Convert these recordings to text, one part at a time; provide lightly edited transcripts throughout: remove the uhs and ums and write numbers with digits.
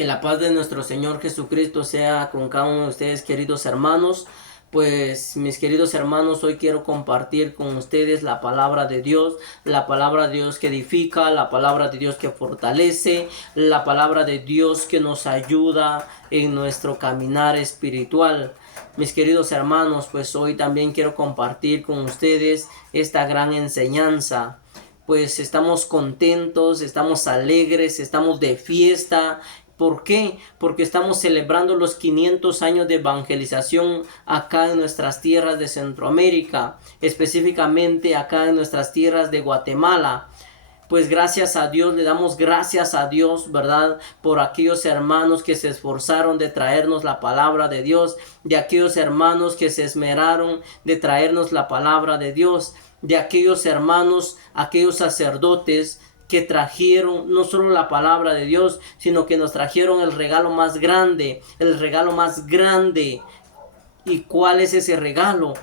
Que la paz de nuestro Señor Jesucristo sea con cada uno de ustedes, queridos hermanos. Pues mis queridos hermanos, hoy quiero compartir con ustedes la palabra de Dios, la palabra de Dios que edifica, la palabra de Dios que fortalece, la palabra de Dios que nos ayuda en nuestro caminar espiritual. Mis queridos hermanos, pues hoy también quiero compartir con ustedes esta gran enseñanza. Pues estamos contentos, estamos alegres, estamos de fiesta. ¿Por qué? Porque estamos celebrando los 500 años de evangelización acá en nuestras tierras de Centroamérica, específicamente acá en nuestras tierras de Guatemala. Pues gracias a Dios, le damos gracias a Dios, ¿verdad? Por aquellos hermanos que se esforzaron de traernos la palabra de Dios, de aquellos hermanos que se esmeraron de traernos la palabra de Dios, de aquellos hermanos, aquellos sacerdotes que trajeron no solo la palabra de Dios, sino que nos trajeron el regalo más grande, el regalo más grande. ¿Y cuál es ese regalo?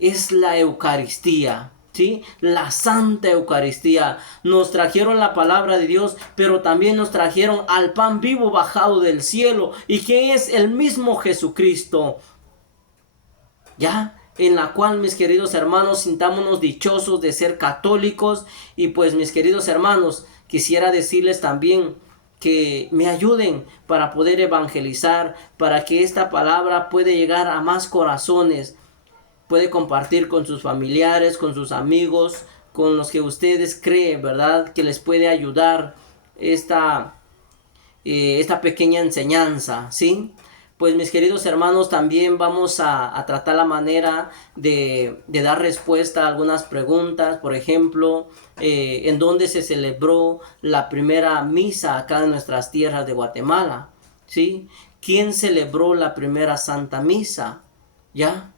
Es la Eucaristía, ¿sí? La Santa Eucaristía. Nos trajeron la palabra de Dios, pero también nos trajeron al pan vivo bajado del cielo, y que es el mismo Jesucristo. ¿Ya? En la cual, mis queridos hermanos, sintámonos dichosos de ser católicos. Y pues, mis queridos hermanos, quisiera decirles también que me ayuden para poder evangelizar, para que esta palabra pueda llegar a más corazones, puede compartir con sus familiares, con sus amigos, con los que ustedes creen, ¿verdad? Que les puede ayudar esta pequeña enseñanza, ¿sí? Pues mis queridos hermanos, también vamos a tratar la manera de dar respuesta a algunas preguntas. Por ejemplo, ¿en dónde se celebró la primera misa acá en nuestras tierras de Guatemala? ¿Sí? ¿Quién celebró la primera Santa Misa? ¿Ya?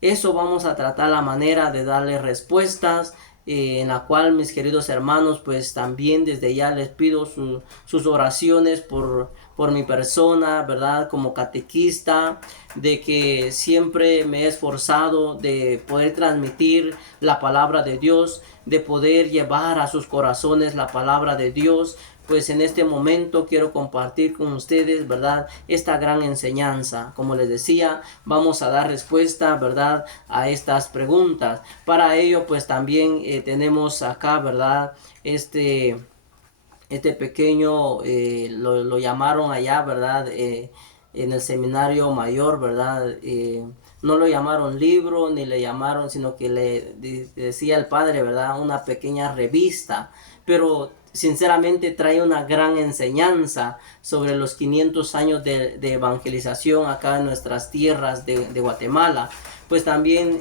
Eso vamos a tratar la manera de darle respuestas, en la cual, mis queridos hermanos, pues también desde ya les pido sus oraciones por mi persona, ¿verdad? Como catequista, de que siempre me he esforzado de poder transmitir la palabra de Dios, de poder llevar a sus corazones la palabra de Dios. Pues en este momento quiero compartir con ustedes, ¿verdad? Esta gran enseñanza. Como les decía, vamos a dar respuesta, ¿verdad? A estas preguntas. Para ello, pues también tenemos acá, ¿verdad? Este pequeño, lo llamaron allá, ¿verdad? En el seminario mayor, ¿verdad? No lo llamaron libro, ni le llamaron, sino que le decía el padre, ¿verdad? Una pequeña revista, pero sinceramente trae una gran enseñanza sobre los 500 años de evangelización acá en nuestras tierras de Guatemala. Pues también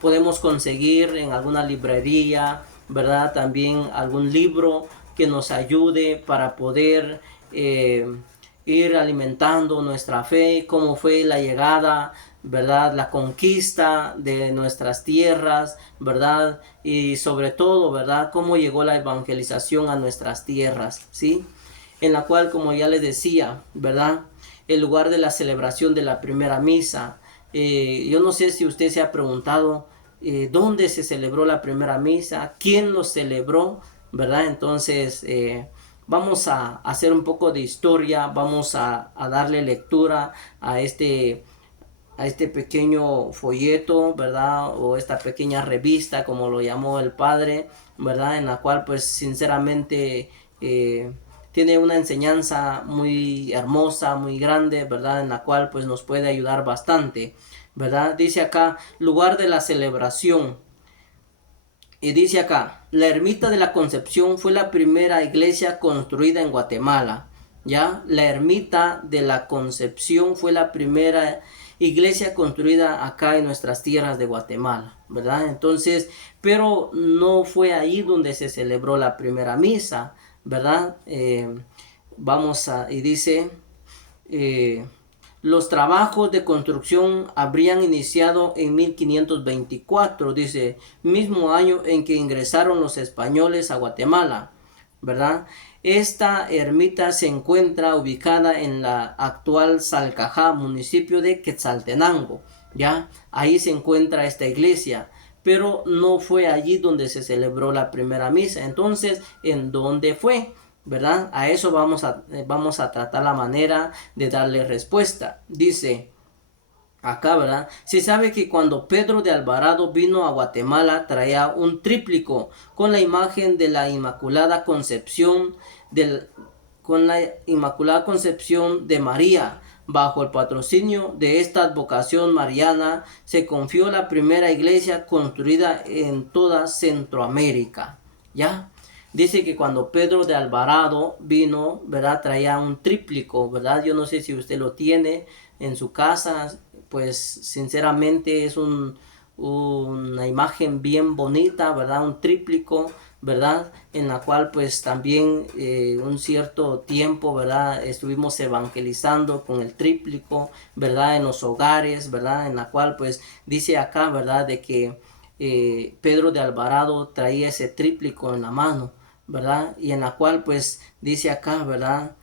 podemos conseguir en alguna librería, ¿verdad? También algún libro que nos ayude para poder ir alimentando nuestra fe, cómo fue la llegada, ¿verdad? La conquista de nuestras tierras, ¿verdad? Y sobre todo, ¿verdad? Cómo llegó la evangelización a nuestras tierras, ¿sí? En la cual, como ya les decía, ¿verdad? El lugar de la celebración de la primera misa. Yo no sé si usted se ha preguntado dónde se celebró la primera misa, quién lo celebró, ¿verdad? Entonces, vamos a hacer un poco de historia, vamos a darle lectura a este pequeño folleto, ¿verdad? O esta pequeña revista, como lo llamó el padre, ¿verdad? En la cual, pues, sinceramente, tiene una enseñanza muy hermosa, muy grande, ¿verdad? En la cual, pues, nos puede ayudar bastante, ¿verdad? Dice acá, lugar de la celebración. Y dice acá, la ermita de la Concepción fue la primera iglesia construida en Guatemala. ¿Ya? La ermita de la Concepción fue la primera iglesia construida acá en nuestras tierras de Guatemala, ¿verdad? Entonces, pero no fue ahí donde se celebró la primera misa, ¿verdad? Y dice, los trabajos de construcción habrían iniciado en 1524, dice, mismo año en que ingresaron los españoles a Guatemala, ¿verdad? Esta ermita se encuentra ubicada en la actual Salcajá, municipio de Quetzaltenango, ¿ya? Ahí se encuentra esta iglesia, pero no fue allí donde se celebró la primera misa. Entonces, ¿en dónde fue? ¿verdad? A eso vamos a tratar la manera de darle respuesta. Dice acá, ¿verdad? Se sabe que cuando Pedro de Alvarado vino a Guatemala traía un tríplico con la imagen de la Inmaculada Concepción con la Inmaculada Concepción de María. Bajo el patrocinio de esta advocación mariana se confió la primera iglesia construida en toda Centroamérica. ¿Ya? Dice que cuando Pedro de Alvarado vino, ¿verdad? Traía un tríplico, ¿verdad? Yo no sé si usted lo tiene en su casa, pues sinceramente es una imagen bien bonita, ¿verdad? Un tríplico, ¿verdad? En la cual pues también un cierto tiempo, ¿verdad? Estuvimos evangelizando con el tríplico, ¿verdad? En los hogares, ¿verdad? En la cual pues dice acá, ¿verdad? De que Pedro de Alvarado traía ese tríplico en la mano, ¿verdad? Y en la cual pues dice acá, ¿verdad?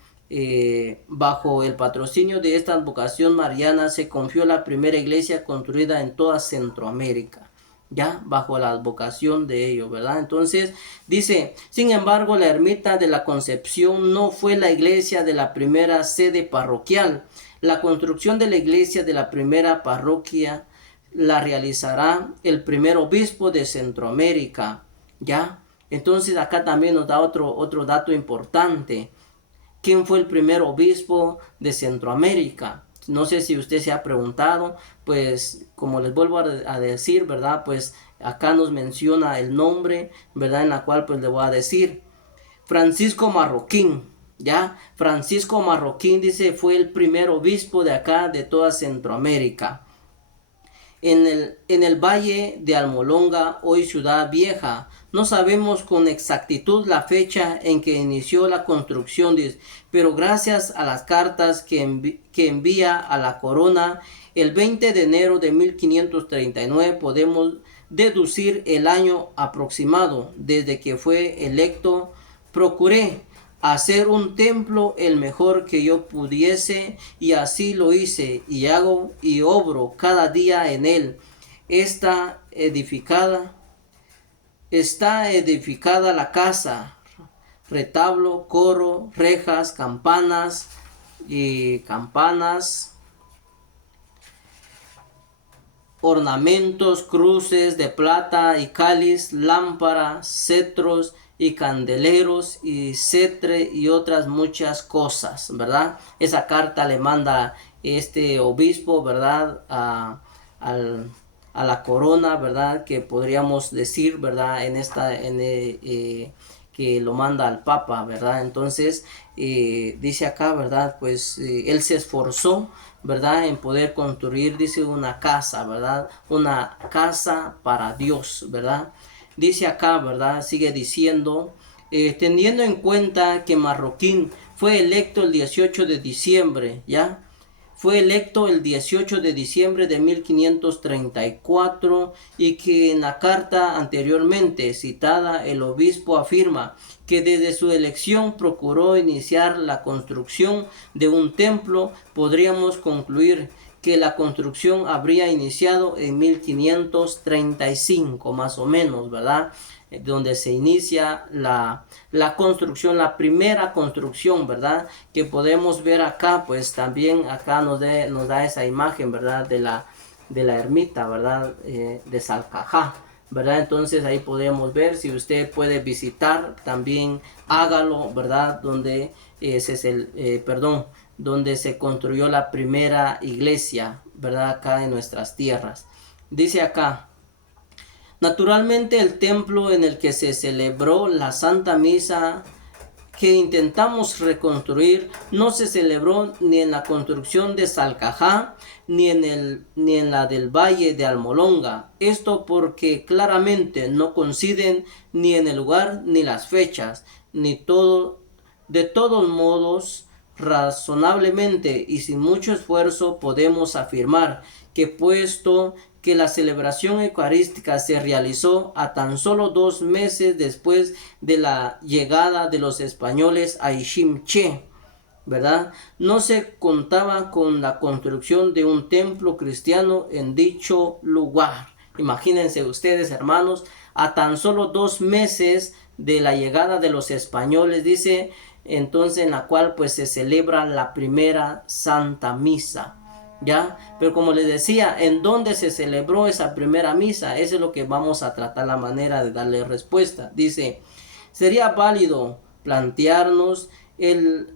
Bajo el patrocinio de esta advocación mariana se confió la primera iglesia construida en toda Centroamérica, ya bajo la advocación de ello, ¿verdad? Entonces dice, sin embargo, la ermita de la Concepción no fue la iglesia de la primera sede parroquial. La construcción de la iglesia de la primera parroquia la realizará el primer obispo de Centroamérica, ¿ya? Entonces acá también nos da otro dato importante. ¿Quién fue el primer obispo de Centroamérica? No sé si usted se ha preguntado, pues como les vuelvo a decir, ¿verdad? Pues acá nos menciona el nombre, ¿verdad? En la cual pues le voy a decir Francisco Marroquín, ¿ya? Francisco Marroquín dice fue el primer obispo de acá, de toda Centroamérica. En el valle de Almolonga, hoy Ciudad Vieja, no sabemos con exactitud la fecha en que inició la construcción, pero gracias a las cartas que envía a la corona el 20 de enero de 1539 podemos deducir el año aproximado desde que fue electo. Procuré hacer un templo el mejor que yo pudiese, y así lo hice, y hago y obro cada día en él. Está edificada, está edificada la casa, retablo, coro, rejas, campanas y campanas, ornamentos, cruces de plata y cáliz, lámparas, cetros y candeleros y cetre y otras muchas cosas, ¿verdad? Esa carta le manda este obispo, ¿verdad? A la corona, ¿verdad? Que podríamos decir, ¿verdad? Que lo manda al Papa, ¿verdad? Entonces, dice acá, ¿verdad? Pues él se esforzó, ¿verdad? En poder construir, dice, una casa, ¿verdad? Una casa para Dios, ¿verdad? Dice acá, ¿verdad? Sigue diciendo, teniendo en cuenta que Marroquín fue electo el 18 de diciembre, ¿ya? Fue electo el 18 de diciembre de 1534 y que en la carta anteriormente citada el obispo afirma que desde su elección procuró iniciar la construcción de un templo. Podríamos concluir que la construcción habría iniciado en 1535 más o menos, ¿verdad? Donde se inicia la construcción, la primera construcción, ¿verdad? Que podemos ver acá, pues también acá nos da esa imagen, ¿verdad? De la ermita, ¿verdad? De Salcajá, ¿verdad? Entonces ahí podemos ver, si usted puede visitar, también hágalo, ¿verdad? Donde donde se construyó la primera iglesia, ¿verdad? Acá en nuestras tierras. Dice acá, naturalmente el templo en el que se celebró la Santa Misa que intentamos reconstruir no se celebró ni en la construcción de Salcajá ni en la del Valle de Almolonga. Esto porque claramente no coinciden ni en el lugar ni las fechas, de todos modos, razonablemente y sin mucho esfuerzo podemos afirmar que puesto que la celebración eucarística se realizó a tan solo 2 meses después de la llegada de los españoles a Iximché, ¿verdad? No se contaba con la construcción de un templo cristiano en dicho lugar. Imagínense ustedes, hermanos, a tan solo 2 meses de la llegada de los españoles, dice, entonces en la cual pues se celebra la primera Santa Misa. ¿Ya? Pero como les decía, ¿en dónde se celebró esa primera misa? Eso es lo que vamos a tratar la manera de darle respuesta. Dice, sería válido plantearnos el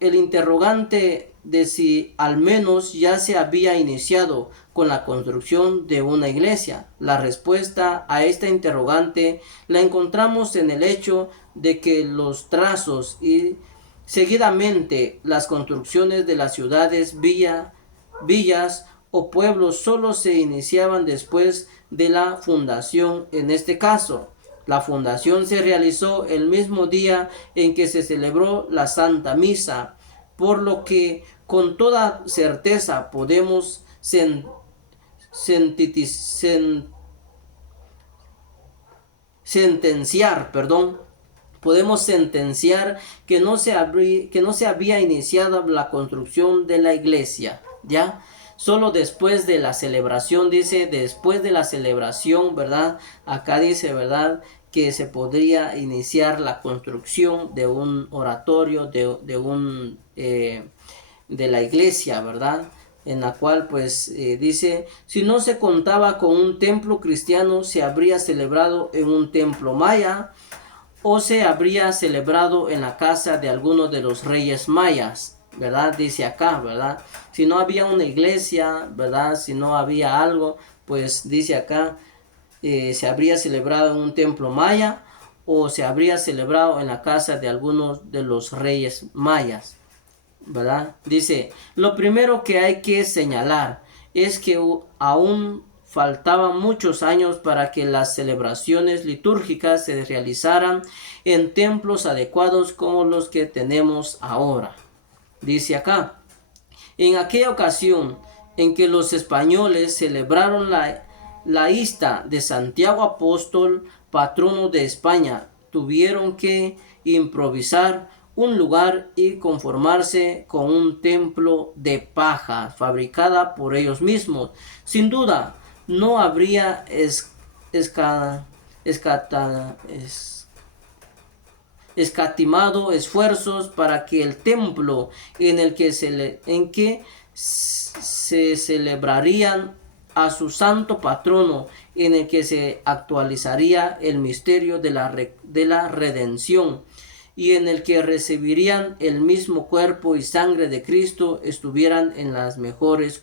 interrogante de si al menos ya se había iniciado con la construcción de una iglesia. La respuesta a esta interrogante la encontramos en el hecho de que los trazos y seguidamente las construcciones de las ciudades, villas o pueblos solo se iniciaban después de la fundación. En este caso, la fundación se realizó el mismo día en que se celebró la Santa Misa, por lo que con toda certeza podemos sentenciar que no se había iniciado la construcción de la iglesia, ¿ya? Solo después de la celebración, dice, después de la celebración, ¿verdad? Acá dice, ¿verdad? Que se podría iniciar la construcción de un oratorio, de la iglesia, ¿verdad? En la cual pues dice, si no se contaba con un templo cristiano, se habría celebrado en un templo maya o se habría celebrado en la casa de alguno de los reyes mayas, ¿verdad? Dice acá, ¿verdad? Si no había una iglesia, ¿verdad? Si no había algo, pues dice acá, se habría celebrado en un templo maya o se habría celebrado en la casa de algunos de los reyes mayas, ¿verdad? Dice, lo primero que hay que señalar es que aún faltaban muchos años para que las celebraciones litúrgicas se realizaran en templos adecuados como los que tenemos ahora. Dice acá, en aquella ocasión en que los españoles celebraron la ista de Santiago Apóstol, patrono de España, tuvieron que improvisar un lugar y conformarse con un templo de paja fabricada por ellos mismos. Sin duda, no habría escatimado esfuerzos para que el templo en que se celebrarían a su santo patrono, en el que se actualizaría el misterio de la redención y en el que recibirían el mismo cuerpo y sangre de Cristo, estuvieran en las mejores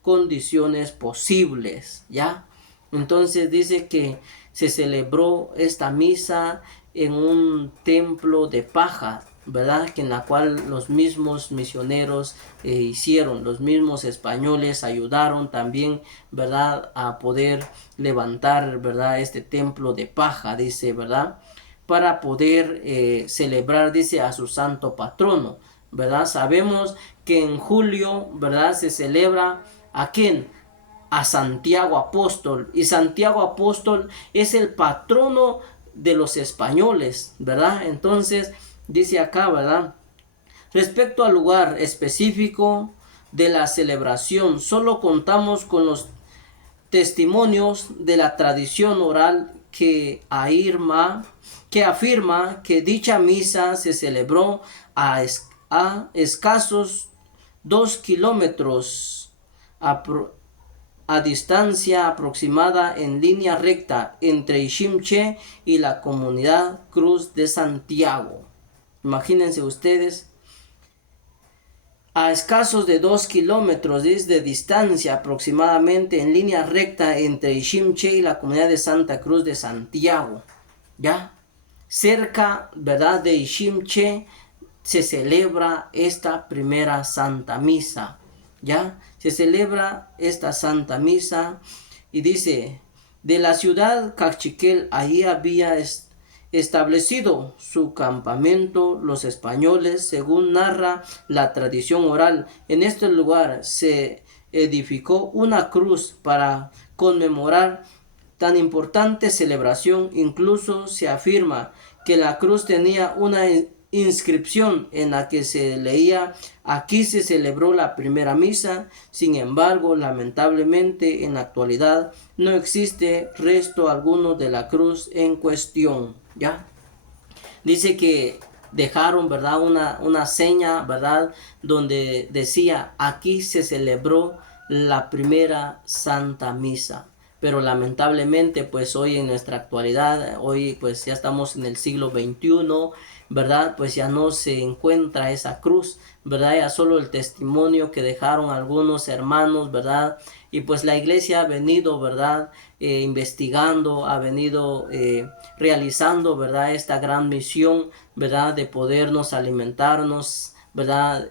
condiciones posibles, ¿ya? Entonces dice que se celebró esta misa en un templo de paja, ¿verdad? Que en la cual los mismos misioneros hicieron, los mismos españoles ayudaron también, ¿verdad? A poder levantar, ¿verdad? Este templo de paja, dice, ¿verdad? Para poder celebrar, dice, a su santo patrono, ¿verdad? Sabemos que en julio, ¿verdad? Se celebra ¿a quién? A Santiago Apóstol, y Santiago Apóstol es el patrono de los españoles, ¿verdad? Entonces dice acá, ¿verdad? Respecto al lugar específico de la celebración, solo contamos con los testimonios de la tradición oral que afirma que dicha misa se celebró a escasos 2 kilómetros a distancia aproximada en línea recta entre Iximché y la comunidad Cruz de Santiago. Imagínense ustedes, a escasos de 2 kilómetros de distancia aproximadamente en línea recta entre Iximché y la comunidad de Santa Cruz de Santiago, ¿ya? Cerca, ¿verdad?, de Iximché se celebra esta primera Santa Misa, ¿ya? Se celebra esta Santa Misa y dice, de la ciudad Cachiquel, allí había establecido su campamento los españoles, según narra la tradición oral. En este lugar se edificó una cruz para conmemorar tan importante celebración. Incluso se afirma que la cruz tenía una inscripción en la que se leía: aquí se celebró la primera misa. Sin embargo, lamentablemente en la actualidad no existe resto alguno de la cruz en cuestión, ¿ya? Dice que dejaron, ¿verdad? Una seña, ¿verdad? Donde decía, aquí se celebró la primera Santa Misa. Pero lamentablemente, pues hoy en nuestra actualidad, hoy pues ya estamos en el siglo XXI, ¿verdad? Pues ya no se encuentra esa cruz, ¿verdad? Ya solo el testimonio que dejaron algunos hermanos, ¿verdad? Y pues la iglesia ha venido, ¿verdad? Investigando, ha venido realizando, ¿verdad? Esta gran misión, ¿verdad? De podernos alimentarnos, ¿verdad?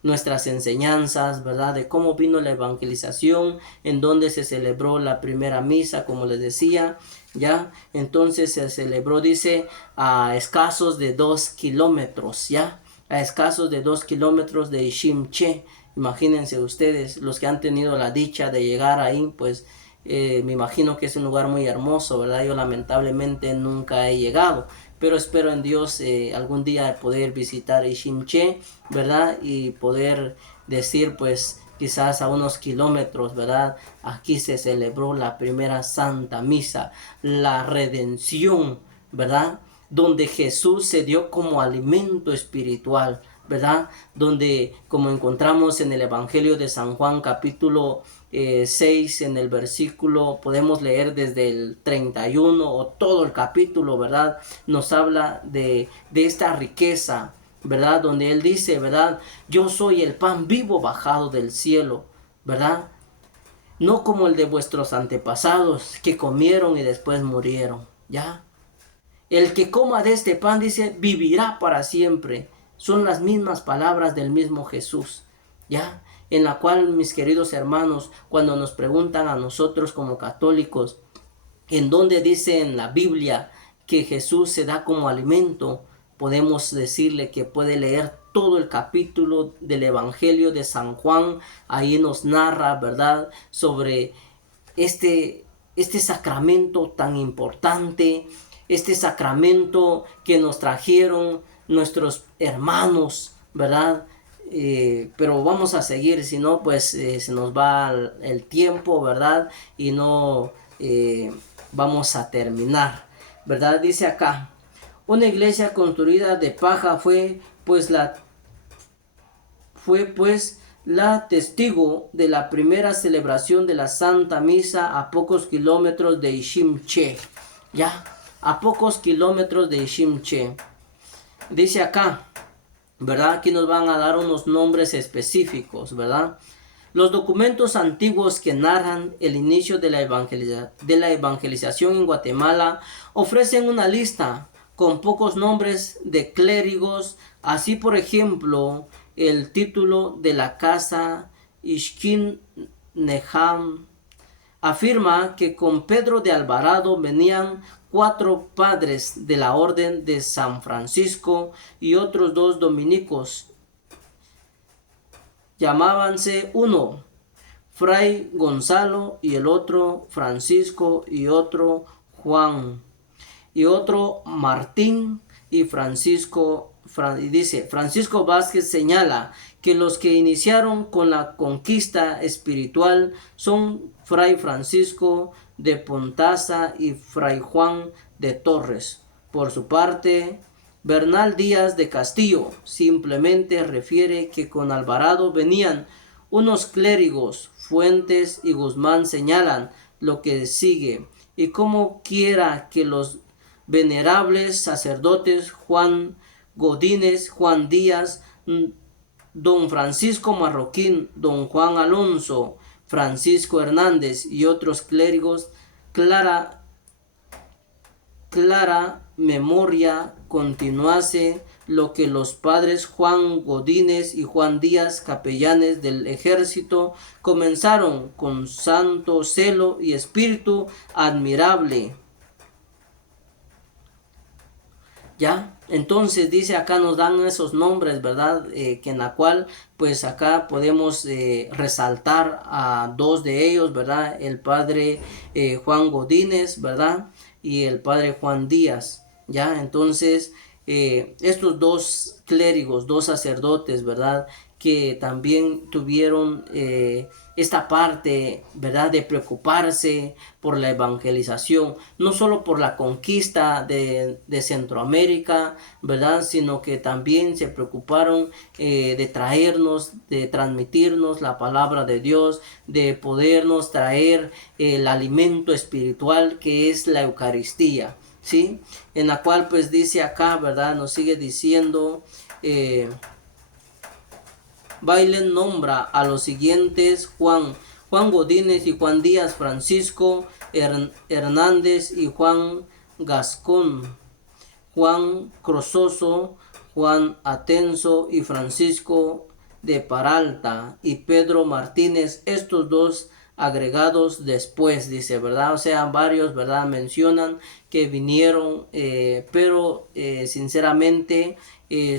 Nuestras enseñanzas, ¿verdad? De cómo vino la evangelización, en donde se celebró la primera misa, como les decía, ¿ya? Entonces se celebró, dice, a escasos de 2 kilómetros, ¿ya? A escasos de 2 kilómetros de Ishimche. Imagínense ustedes, los que han tenido la dicha de llegar ahí, pues me imagino que es un lugar muy hermoso, ¿verdad? Yo lamentablemente nunca he llegado, pero espero en Dios algún día poder visitar Ishimche, ¿verdad? Y poder decir, pues, quizás a unos kilómetros, ¿verdad? Aquí se celebró la primera Santa Misa, la redención, ¿verdad? Donde Jesús se dio como alimento espiritual, ¿verdad? Donde, como encontramos en el Evangelio de San Juan, capítulo 6, en el versículo, podemos leer desde el 31 o todo el capítulo, ¿verdad? Nos habla de esta riqueza, ¿verdad? Donde Él dice, ¿verdad? Yo soy el pan vivo bajado del cielo, ¿verdad? No como el de vuestros antepasados que comieron y después murieron, ¿ya? El que coma de este pan, dice, vivirá para siempre. Son las mismas palabras del mismo Jesús, ¿ya? En la cual, mis queridos hermanos, cuando nos preguntan a nosotros como católicos, ¿en dónde dice en la Biblia que Jesús se da como alimento? Podemos decirle que puede leer todo el capítulo del Evangelio de San Juan. Ahí nos narra, ¿verdad?, sobre este sacramento tan importante, este sacramento que nos trajeron nuestros hermanos, ¿verdad? Pero vamos a seguir, si no, pues se nos va el tiempo, ¿verdad? Y no vamos a terminar, ¿verdad? Dice acá, una iglesia construida de paja fue pues la testigo de la primera celebración de la Santa Misa a pocos kilómetros de Ishimche, ya, a pocos kilómetros de Ishimche. Dice acá, ¿verdad? Aquí nos van a dar unos nombres específicos, ¿verdad? Los documentos antiguos que narran el inicio de la evangelización en Guatemala ofrecen una lista con pocos nombres de clérigos. Así, por ejemplo, el título de la casa Ishkin Neham afirma que con Pedro de Alvarado venían 4 padres de la orden de San Francisco y otros 2 dominicos. Llamábanse uno Fray Gonzalo y el otro Francisco y otro Juan y otro Martín y Francisco. Y dice, Francisco Vázquez señala que los que iniciaron con la conquista espiritual son Fray Francisco de Pontaza y Fray Juan de Torres. Por su parte, Bernal Díaz de Castillo simplemente refiere que con Alvarado venían unos clérigos. Fuentes y Guzmán señalan lo que sigue, y como quiera que los venerables sacerdotes Juan Godínez, Juan Díaz, don Francisco Marroquín, don Juan Alonso, Francisco Hernández y otros clérigos, clara memoria continuase lo que los padres Juan Godínez y Juan Díaz, capellanes del ejército, comenzaron con santo celo y espíritu admirable. ¿Ya? Entonces dice acá, nos dan esos nombres, ¿verdad? Que en la cual pues acá podemos resaltar a 2 de ellos, ¿verdad? El padre Juan Godínez, ¿verdad? Y el padre Juan Díaz, ¿ya? Entonces estos 2 clérigos, 2 sacerdotes, ¿verdad? que también tuvieron esta parte, ¿verdad?, de preocuparse por la evangelización, no solo por la conquista de Centroamérica, ¿verdad?, sino que también se preocuparon de traernos, de transmitirnos la palabra de Dios, de podernos traer el alimento espiritual que es la Eucaristía, ¿sí? En la cual pues dice acá, ¿verdad?, nos sigue diciendo... Bailen nombra a los siguientes: Juan Godínez y Juan Díaz, Francisco Hernández y Juan Gascón, Juan Crososo, Juan Atenso y Francisco de Paralta y Pedro Martínez, estos dos agregados después, dice, ¿verdad? O sea, varios, ¿verdad?, mencionan que vinieron, pero sinceramente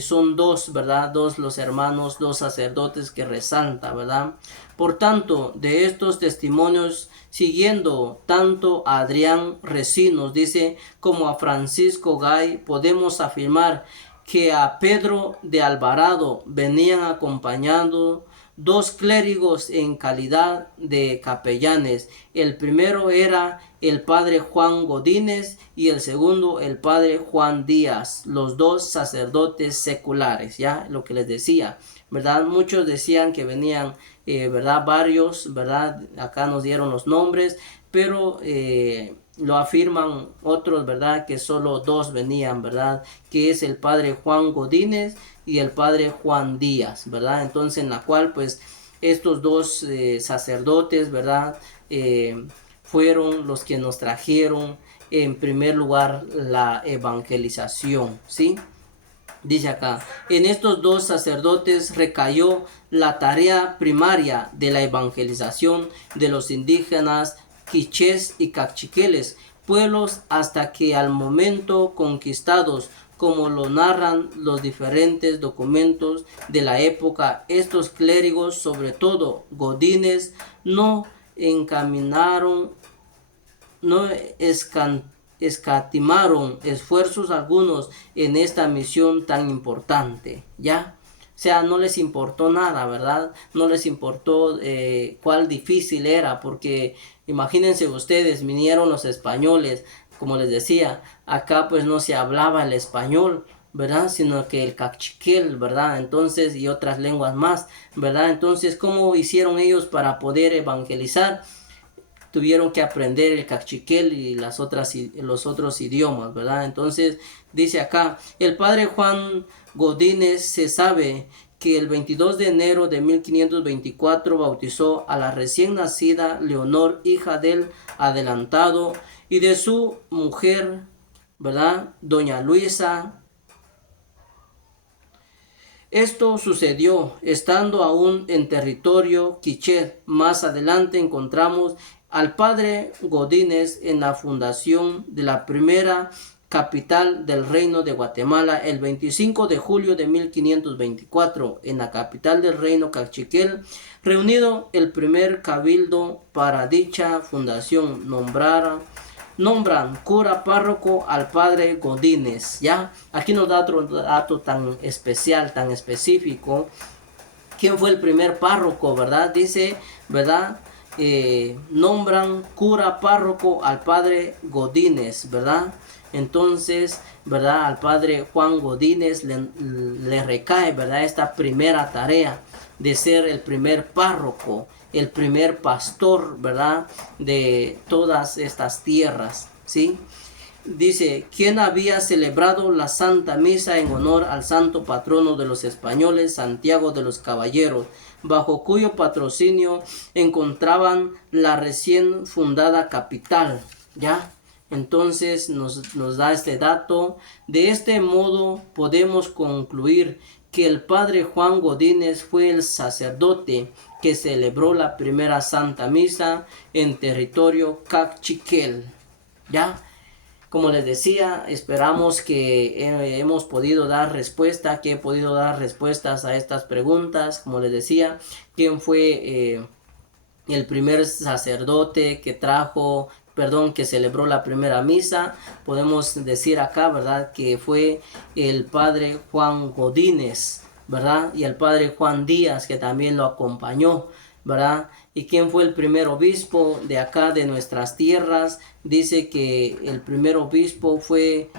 son dos, ¿verdad? Dos los hermanos, dos sacerdotes que resalta, ¿verdad? Por tanto, de estos testimonios, siguiendo tanto a Adrián Recinos, dice, como a Francisco Gay, podemos afirmar que a Pedro de Alvarado venían acompañando dos clérigos en calidad de capellanes. El primero era el padre Juan Godínez y el segundo el padre Juan Díaz, los dos sacerdotes seculares, ya lo que les decía, ¿verdad? Muchos decían que venían, ¿verdad?, varios, ¿verdad? Acá nos dieron los nombres, pero lo afirman otros, ¿verdad?, que solo dos venían, ¿verdad?, que es el padre Juan Godínez y el padre Juan Díaz, ¿verdad? Entonces, en la cual pues estos dos sacerdotes, ¿verdad?, fueron los que nos trajeron en primer lugar la evangelización, ¿sí? Dice acá, en estos dos sacerdotes recayó la tarea primaria de la evangelización de los indígenas quichés y cachiqueles, pueblos hasta que al momento conquistados, como lo narran los diferentes documentos de la época, estos clérigos, sobre todo Godínez, no encaminaron, no escatimaron esfuerzos algunos en esta misión tan importante, ¿ya? O sea, no les importó nada, ¿verdad? No les importó cuál difícil era, porque imagínense ustedes, vinieron los españoles, como les decía, acá pues no se hablaba el español, ¿verdad?, sino que el cachiquel, ¿verdad? Entonces, y otras lenguas más, ¿verdad? Entonces, ¿cómo hicieron ellos para poder evangelizar? Tuvieron que aprender el cachiquel y los otros idiomas, ¿verdad? Entonces dice acá, el padre Juan Godínez se sabe que el 22 de enero de 1524 bautizó a la recién nacida Leonor, hija del adelantado, y de su mujer, ¿verdad?, doña Luisa. Esto sucedió estando aún en territorio quiché. Más adelante encontramos al padre Godínez en la fundación de la primera capital del reino de Guatemala el 25 de julio de 1524, en la capital del reino cachiquel, reunido el primer cabildo para dicha fundación, nombran cura párroco al padre Godínez, ¿ya? Aquí nos da otro dato tan especial, tan específico. ¿Quién fue el primer párroco, verdad? Dice, ¿verdad? Nombran cura párroco al padre Godínez, ¿verdad? Entonces, ¿verdad?, al padre Juan Godínez le recae, ¿verdad?, esta primera tarea de ser el primer párroco, el primer pastor, ¿verdad?, de todas estas tierras, ¿sí? Dice, ¿quién había celebrado la Santa Misa en honor al santo patrono de los españoles, Santiago de los Caballeros, bajo cuyo patrocinio encontraban la recién fundada capital? ¿Ya? Entonces nos da este dato. De este modo podemos concluir que el padre Juan Godínez fue el sacerdote que celebró la primera Santa Misa en territorio cachiquel. ¿Ya? Como les decía, esperamos que hemos podido dar respuesta, que he podido dar respuestas a estas preguntas. Como les decía, ¿quién fue el primer sacerdote que celebró la primera misa? Podemos decir acá, ¿verdad?, que fue el padre Juan Godínez, ¿verdad? Y el padre Juan Díaz, que también lo acompañó, ¿verdad? ¿Y quién fue el primer obispo de acá, de nuestras tierras? Dice que el primer obispo fue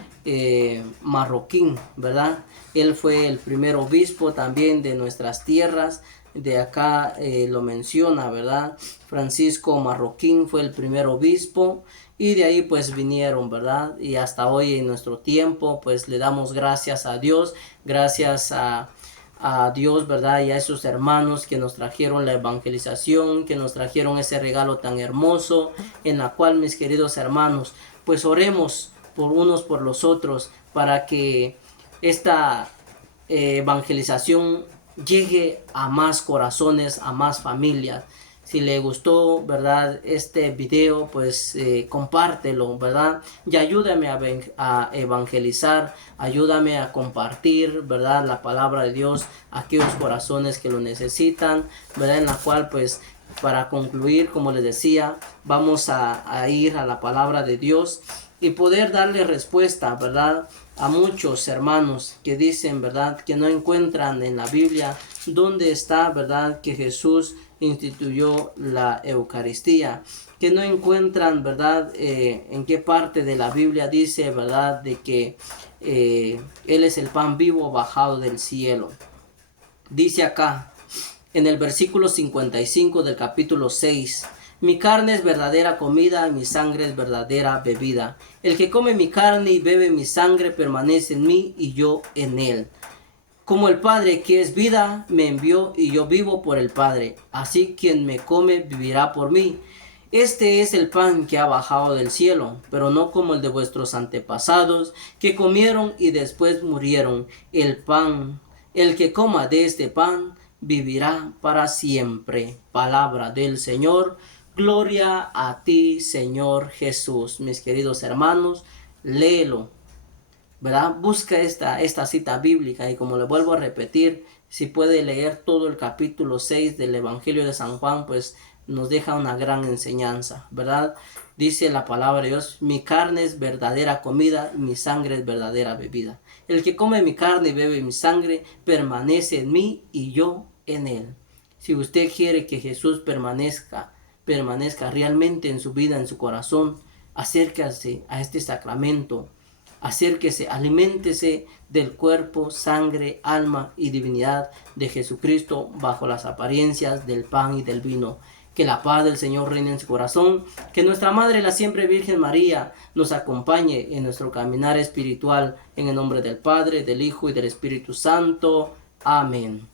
Marroquín, ¿verdad? Él fue el primer obispo también de nuestras tierras. De acá lo menciona, ¿verdad? Francisco Marroquín fue el primer obispo. Y de ahí pues vinieron, ¿verdad? Y hasta hoy en nuestro tiempo pues le damos gracias a Dios, gracias a Dios, ¿verdad? Y a esos hermanos que nos trajeron la evangelización, que nos trajeron ese regalo tan hermoso, en la cual, mis queridos hermanos, pues oremos por unos por los otros para que esta evangelización llegue a más corazones, a más familias. Si le gustó, ¿verdad? Este video, pues compártelo, ¿verdad? Y ayúdame a evangelizar, ayúdame a compartir, ¿verdad? La palabra de Dios a aquellos corazones que lo necesitan, ¿verdad? En la cual, pues, para concluir, como les decía, vamos a ir a la palabra de Dios y poder darle respuesta, ¿verdad? A muchos hermanos que dicen, ¿verdad? Que no encuentran en la Biblia dónde está, ¿verdad? Que Jesús instituyó la Eucaristía, que no encuentran, ¿verdad? En qué parte de la Biblia dice, ¿verdad? De que Él es el pan vivo bajado del cielo. Dice acá, en el versículo 55 del capítulo 6, mi carne es verdadera comida y mi sangre es verdadera bebida. El que come mi carne y bebe mi sangre permanece en mí y yo en él. Como el Padre que es vida me envió y yo vivo por el Padre, así quien me come vivirá por mí. Este es el pan que ha bajado del cielo, pero no como el de vuestros antepasados, que comieron y después murieron. El que coma de este pan, vivirá para siempre. Palabra del Señor. Gloria a ti, Señor Jesús. Mis queridos hermanos, léelo, ¿verdad? Busca esta cita bíblica y como le vuelvo a repetir, si puede leer todo el capítulo 6 del Evangelio de San Juan, pues nos deja una gran enseñanza, ¿verdad? Dice la palabra de Dios, mi carne es verdadera comida, mi sangre es verdadera bebida. El que come mi carne y bebe mi sangre, permanece en mí y yo en él. Si usted quiere que Jesús permanezca realmente en su vida, en su corazón, acérquese a este sacramento. Acérquese, aliméntese del cuerpo, sangre, alma y divinidad de Jesucristo bajo las apariencias del pan y del vino. Que la paz del Señor reine en su corazón, que nuestra Madre, la siempre Virgen María, nos acompañe en nuestro caminar espiritual, en el nombre del Padre, del Hijo y del Espíritu Santo. Amén.